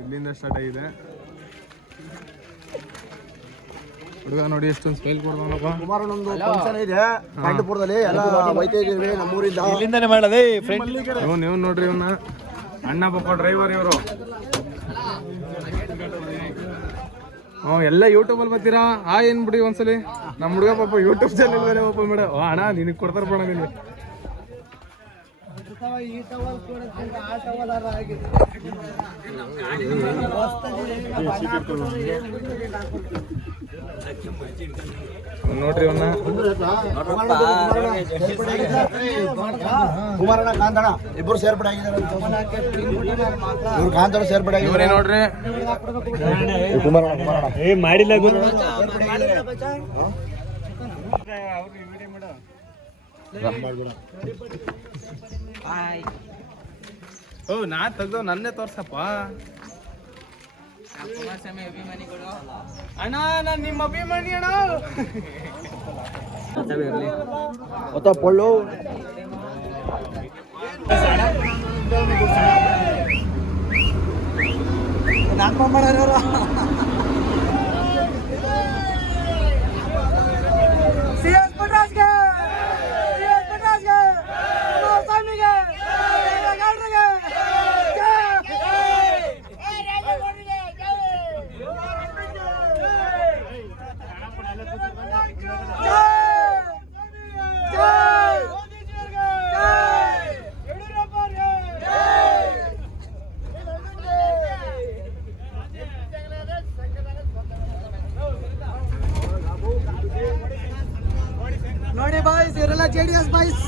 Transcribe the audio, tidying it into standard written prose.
ಇಲ್ಲಿಂದ ಸ್ಟಾರ್ಟ್ ಆಗಿದೆ. ಹುಡುಗ ನೋಡಿ ಎಷ್ಟೊಂದು ಸ್ಮೈಲ್ ಕೊಡ್ತಾನಪ್ಪ. ಕುಮಾರಣ್ಣಂದು ಫಂಕ್ಷನ್ ಇದೆ ಪಾಂಡವಪುರದಲ್ಲಿ, ಎಲ್ಲ ಹೋಯ್ತಾ ಇದೀವಿ ನಮ್ಮೂರಿಂದ. ಇಲ್ಲಿಂದಾನೆ ಮಾಡದೆ ನೀವು ನೋಡ್ರಿ ಇವನ್ನ ಅಣ್ಣ ಪಾಪ ಡ್ರೈವರ್ ಇವರು. ಎಲ್ಲ ಯೂಟ್ಯೂಬಲ್ಲಿ ಬರ್ತೀರಾ ಏನ್ ಬಿಡಿ ಒಂದ್ಸಲಿ. ನಮ್ಮ ಹುಡುಗ ಪಾಪ ಯೂಟ್ಯೂಬ್ ಚಾನಲ್ ಬೇರೆ ಓಪನ್ ಮಾಡ. ಅಣ್ಣ ನಿನಗೆ ಕೊಡ್ತಾರ ಬೇಡ ನಿನ್ಗೆ. ನೋಡ್ರಿ ಅವನ್ನ ಕುಮಾರಣ್ಣ ಕಾಂತಣ್ಣ ಇಬ್ಬರು ಸೇರ್ಪಡೆ ಆಗಿದ್ದಾರೆ. ಇವ್ರು ಕಾಂತಣ್ಣ ಸೇರ್ಪಡೆ ಆಗಿದ್ದಾರೆ ನೋಡ್ರಿ. ಕುಮಾರಣ್ಣ ಮಾಡಿಲ್ಲ ನಾ ತೆಗ್ದು ನನ್ನೇ ತೋರ್ಸಪ್ಪ. ಅಣ್ಣ ನಾನ್ ನಿಮ್ಮ ಅಭಿಮಾನಿ ಅಣ್ಣ. ಗೊತ್ತಾ ಪೊಳ್ಳು ನೋಡಿ ಬಾಯ್ಸ್, ಇವರೆಲ್ಲ JDS ಬಾಯ್ಸ್.